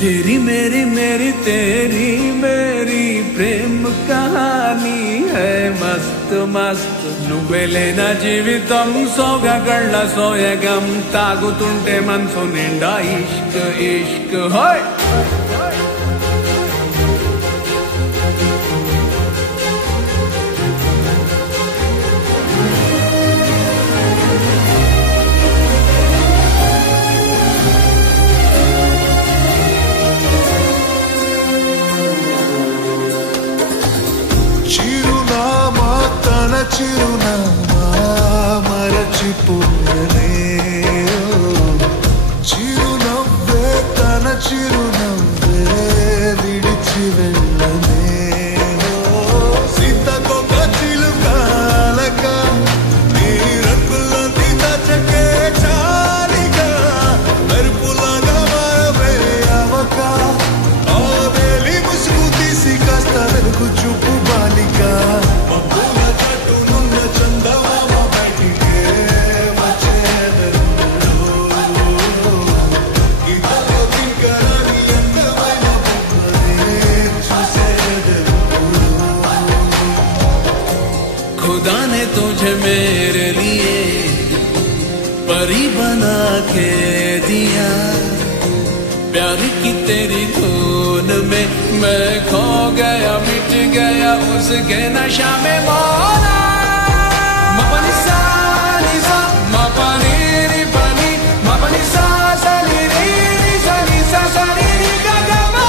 तेरी मेरी मेरी तेरी मेरी प्रेम कहानी है मस्त मस्त నువ్వెలేన జీవితం సోగగళ్ళ సోయగం తాగుతుంటే మనసు నిండా ఇష్క్ ఇష్క్ హోయ్ చిరునామా మరచిపోయనే చిరునవ్వే తన చిరునవ్వే విడిచి వెళ్ళనే సీతకొక చిలుకాలక నీ రంగులన్నీ దచకే చాలిగా మెరుపులాగా మారవే అవక ఆ వేలి ముసుగు తీసి కాస్త వెలుగు చూపు బాలిక खुदा ने तुझे मेरे लिए परी बना के दिया प्यार की तेरी धुन में मैं खो गया मिट गया उसके नशा में मौला मपनी सा निसा मपनी री बनी मपनी सा सा नी री नी सा नी सा सा नी री गा गा मा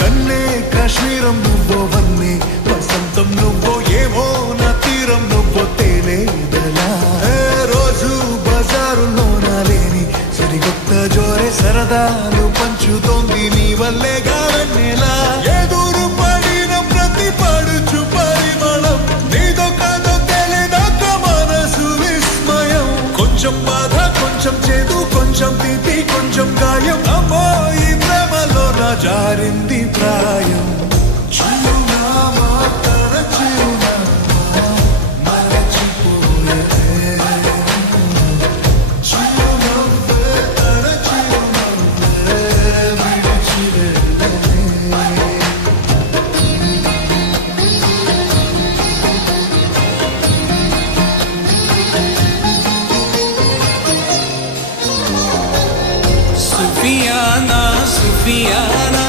కన్నే కాశ్మీరం నువ్వో వన్నే వసంతం నువ్వో ఏమో నా తీరం నువ్వో తేలేదలా రోజు బజారులో నా లేని సరికొత్త జోరే సరదాలు పంచుతోంది నీ వల్లేగా వెన్నెలా ఎదురు పడిన ప్రతి పడుచు పరిమళం నీదో కాదో తెలియక మనసు విస్మయం కొంచెం బాధ కొంచెం చేదు కొంచెం తీపి కొంచెం గాయం అమ్మో ఈ ప్రేమలో నా జారింది ప్రాయం చిరునామా తన చిరునామా మరచిపోయనే చిరునవ్వే తన చిరునవ్వే విడిచి వెళ్ళనే सुफियाना सुफियाना